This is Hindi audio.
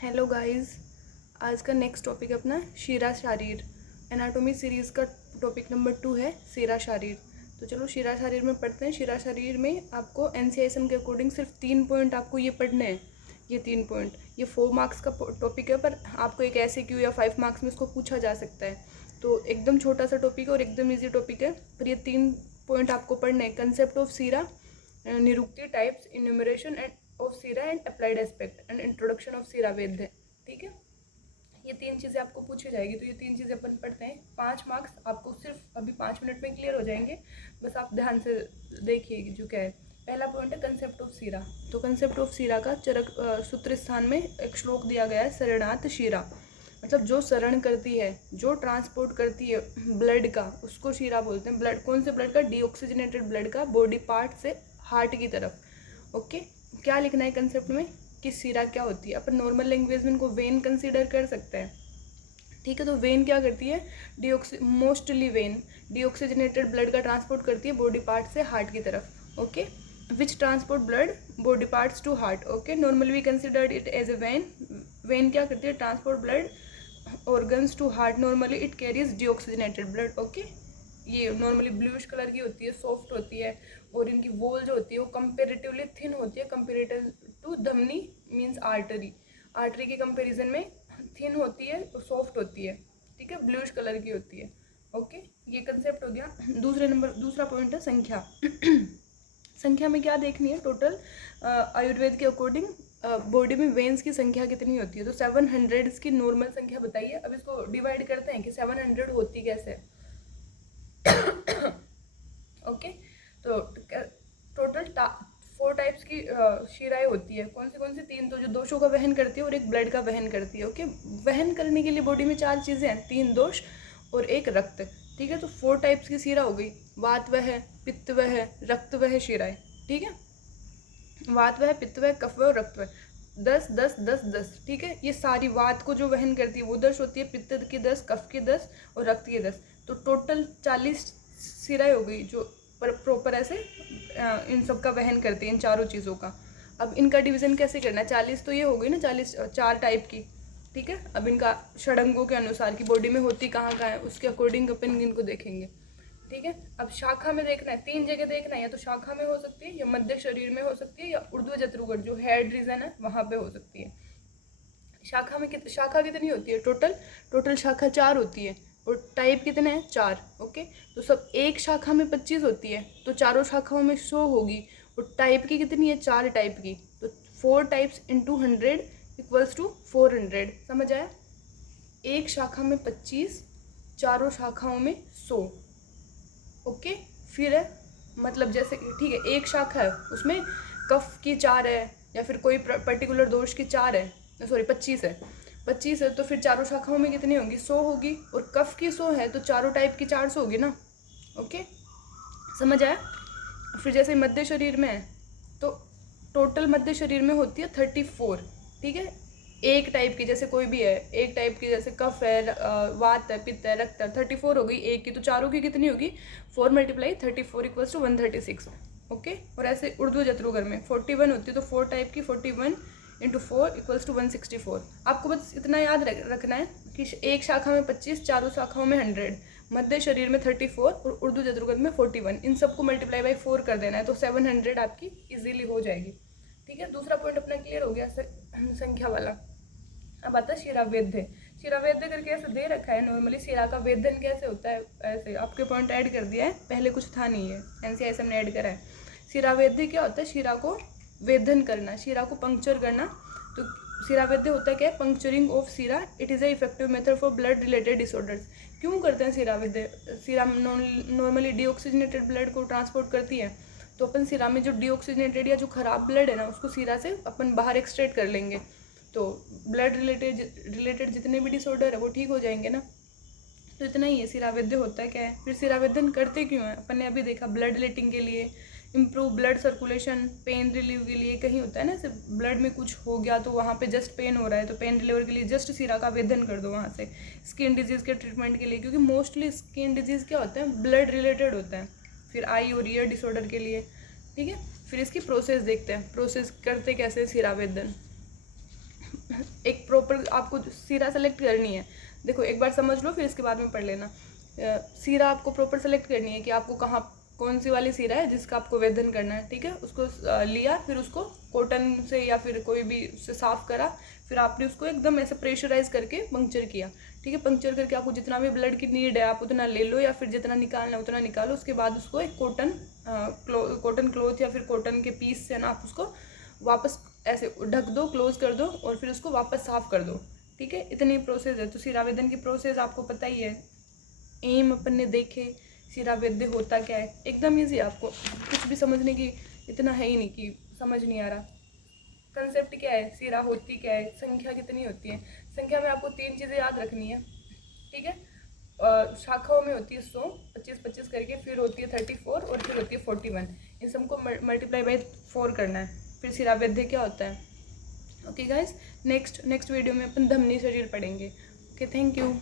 Hello guys. आज का नेक्स्ट टॉपिक अपना शीरा शारीर एनाटॉमी सीरीज़ का टॉपिक नंबर 2 है शीरा शारीर। तो चलो शीरा शारीर में पढ़ते हैं। शीरा शारीर में आपको एनसीआईएसएम के अकॉर्डिंग सिर्फ 3 पॉइंट आपको ये पढ़ने हैं। ये 3 पॉइंट, ये 4 मार्क्स का टॉपिक है, पर आपको एक ऐसे क्यू या 5 मार्क्स में इसको पूछा जा सकता है। तो एकदम छोटा सा टॉपिक है और एकदम ईजी टॉपिक है, पर ये 3 पॉइंट आपको पढ़ने हैं। कंसेप्ट ऑफ शीरा, निरुक्ति, types, enumeration end of Sira and applied aspect and introduction of सीरा वेद। ठीक है, ये 3 चीज़ें आपको पूछी जाएगी। तो ये 3 चीज़ें अपन पढ़ते हैं। 5 मार्क्स आपको सिर्फ अभी 5 मिनट में क्लियर हो जाएंगे, बस आप ध्यान से देखिए जो क्या है। पहला पॉइंट है कंसेप्ट ऑफ सीरा। तो कंसेप्ट ऑफ सीरा का चरक सूत्र स्थान में एक श्लोक दिया गया है, शरणार्थ शीरा। मतलब जो शरण करती है, जो ट्रांसपोर्ट करती है ब्लड का, उसको शीरा बोलते हैं। ब्लड कौन से ब्लड का? डीऑक्सीजनेटेड ब्लड का, बॉडी पार्ट से हार्ट की तरफ। ओके, क्या लिखना है कंसेप्ट में कि शीरा क्या होती है। अपन नॉर्मल लैंग्वेज में इनको वेन कंसीडर कर सकते हैं। ठीक है, तो वेन क्या करती है? मोस्टली वेन डीऑक्सीजनेटेड ब्लड का ट्रांसपोर्ट करती है बॉडी पार्ट से हार्ट की तरफ। Okay, which transport blood body parts to heart. Okay, normally we considered it as a vein. Vein क्या करती है? Transport blood organs to heart. Normally it carries deoxygenated blood. Okay, ये नॉर्मली ब्लूइश कलर की होती है, सॉफ्ट होती है, और इनकी वॉल जो होती है वो कंपेरेटिवली थिन होती है कंपेरेटिव टू धमनी मीन्स आर्टरी। आर्टरी के कंपैरिजन में थिन होती है और सॉफ्ट होती है। ठीक है, ब्लूइश कलर की होती है। ओके, ये कंसेप्ट हो गया। दूसरा पॉइंट है संख्या। संख्या में क्या देखनी है? टोटल आयुर्वेद के अकॉर्डिंग बॉडी में वेन्स की संख्या कितनी होती है। तो 700 इसकी नॉर्मल संख्या बताइए। अब इसको डिवाइड करते हैं कि 700 होती कैसे। ओके, तो टोटल 4 टाइप्स की शीराएँ होती है। कौन सी? 3 तो जो दोषों का वहन करती है और एक ब्लड का वहन करती है। ओके, वहन करने के लिए बॉडी में 4 चीज़ें हैं, 3 दोष और एक रक्त। ठीक है, तो 4 टाइप्स की शीरा हो गई। वात वह, पित्त वह, रक्त वह शीराएँ। ठीक है, वात वह, पित्त वह, कफ वह और रक्त वह। 10 10 10 10। ठीक है, ये सारी वात को जो वहन करती है वो 10 होती है, पित्त की 10, कफ की 10 और रक्त की 10। तो टोटल 40 सिराएँ हो गई जो प्रॉपर ऐसे इन सब का वहन करती है, इन चारों चीज़ों का। अब इनका डिवीज़न कैसे करना है? 40 तो ये हो गई ना, 40 4 टाइप की। ठीक है, अब इनका षडंगों के अनुसार की बॉडी में होती कहाँ कहाँ है उसके अकॉर्डिंग अपन इनको देखेंगे। ठीक है, अब शाखा में देखना है, 3 जगह देखना है। या तो शाखा में हो सकती है, या मध्य शरीर में हो सकती है, या ऊर्ध्व जत्रुगढ़ जो हेड रीजन है वहाँ पे हो सकती है। शाखा में शाखा कितनी होती है? टोटल शाखा 4 होती है। और टाइप कितने हैं? 4। ओके, तो सब एक शाखा में 25 होती है, तो चारों शाखाओं में 100 होगी। और टाइप की कितनी है? 4 टाइप की। तो 4 टाइप्स इंटू 100 इक्वल्स टू 400। समझ आया? एक शाखा में 25, चारों शाखाओं में 100। ओके, फिर है मतलब जैसे ठीक है, एक शाखा है उसमें कफ की 4 है, या फिर कोई पर्टिकुलर दोष की 4 है, सॉरी 25 है। 25 है तो फिर चारों शाखाओं में कितनी होंगी? 100 होगी। और कफ की 100 है तो चारों टाइप की 400 होगी ना। ओके, समझ आया? फिर जैसे मध्य शरीर में है तो टोटल मध्य शरीर में होती है 34। ठीक है, एक टाइप की जैसे कोई भी है, एक टाइप की जैसे कफ है, वात है, पित्त है, रक्त है, 34 हो गई एक की। तो चारों की कितनी होगी? 4 × 34 इक्वल्स टू 136। ओके, और ऐसे उर्ध्व जत्रुगढ़ में 41 होती है, तो 4 टाइप की 41 × 4 इक्वल्स टू 164। आपको बस इतना याद रखना है कि एक शाखा में 25, चारों शाखाओं में 100, मध्य शरीर में 34 और उर्ध्व जत्रुगढ़ में 41। इन सबको मल्टीप्लाई बाई 4 कर देना है, तो 700 आपकी इजीली हो जाएगी। ठीक है, दूसरा पॉइंट अपना क्लियर हो गया संख्या वाला। अब आता है शीरा वेद्य। शीरा वेद्य करके ऐसे दे रखा है। नॉर्मली शीरा का वेदन कैसे होता है, ऐसे आपके पॉइंट ऐड कर दिया है, पहले कुछ था नहीं है, एनसीआईएसएम ने ऐड करा है। शीरा वेद्य क्या होता है? शीरा को वेदन करना, शीरा को पंक्चर करना। तो शीरा वेद्य होता है क्या है? पंक्चरिंग ऑफ शीरा। It is a effective method for blood related disorders. क्यों करते हैं शीरा वेद्य? शीरा नॉर्मली डीऑक्सीजनेटेड ब्लड को ट्रांसपोर्ट करती है, तो अपन शीरा में जो डीऑक्सीजनेटेड या जो खराब ब्लड है ना, उसको शीरा से अपन बाहर एक्सट्रैक्ट कर लेंगे, तो ब्लड रिलेटेड जितने भी डिसऑर्डर है वो ठीक हो जाएंगे ना। तो इतना ही है। शीरावेद्य होता है क्या है? फिर शीरावेदन करते क्यों है? अपन ने अभी देखा, ब्लड रिलेटिंग के लिए, improve blood circulation, pain relieve के लिए। कहीं होता है ना ब्लड में कुछ हो गया तो वहाँ पे जस्ट पेन हो रहा है, तो पेन रिलीवर के लिए जस्ट शीरा का वेदन कर दो वहाँ से। स्किन डिजीज़ के ट्रीटमेंट के लिए, क्योंकि मोस्टली स्किन डिजीज़ क्या होता है? ब्लड रिलेटेड होता है। फिर आई और ईयर डिसऑर्डर के लिए। ठीक है, फिर इसकी प्रोसेस देखते हैं, प्रोसेस करते कैसे शीरावेदन। एक प्रॉपर आपको सीरा सेलेक्ट करनी है। देखो एक बार समझ लो, फिर इसके बाद में पढ़ लेना। सीरा आपको प्रॉपर सेलेक्ट करनी है कि आपको कहाँ कौन सी वाली सीरा है जिसका आपको वेधन करना है, ठीक है। उसको लिया, फिर उसको कॉटन से या फिर कोई भी उससे साफ़ करा, फिर आपने उसको एकदम ऐसे प्रेशराइज करके पंक्चर किया, ठीक है। पंक्चर करके आपको जितना भी ब्लड की नीड है आप उतना ले लो, या फिर जितना निकालना है उतना निकालो। उसके बाद उसको एक कॉटन क्लॉथ या फिर कॉटन के पीस से ना आप उसको वापस ऐसे ढक दो, क्लोज कर दो, और फिर उसको वापस साफ़ कर दो, ठीक है। इतनी प्रोसेस है। तो सीरावेदन की प्रोसेस आपको पता ही है। एम अपन ने देखे, सीरावेद्य होता क्या है, एकदम ईजी। आपको कुछ भी समझने की इतना है ही नहीं कि समझ नहीं आ रहा। कंसेप्ट क्या है, सीरा होती क्या है, संख्या कितनी होती है। संख्या में आपको 3 चीज़ें याद रखनी है, ठीक है। शाखाओं में होती है 100, 25-25 करके, फिर होती है 34 और फिर होती है 41। इन सबको मल्टीप्लाई बाई 4 करना है, फिर सीरावेद्य क्या होता है। ओके गाइज, नेक्स्ट वीडियो में अपन धमनी शरीर पढ़ेंगे। Okay, thank you.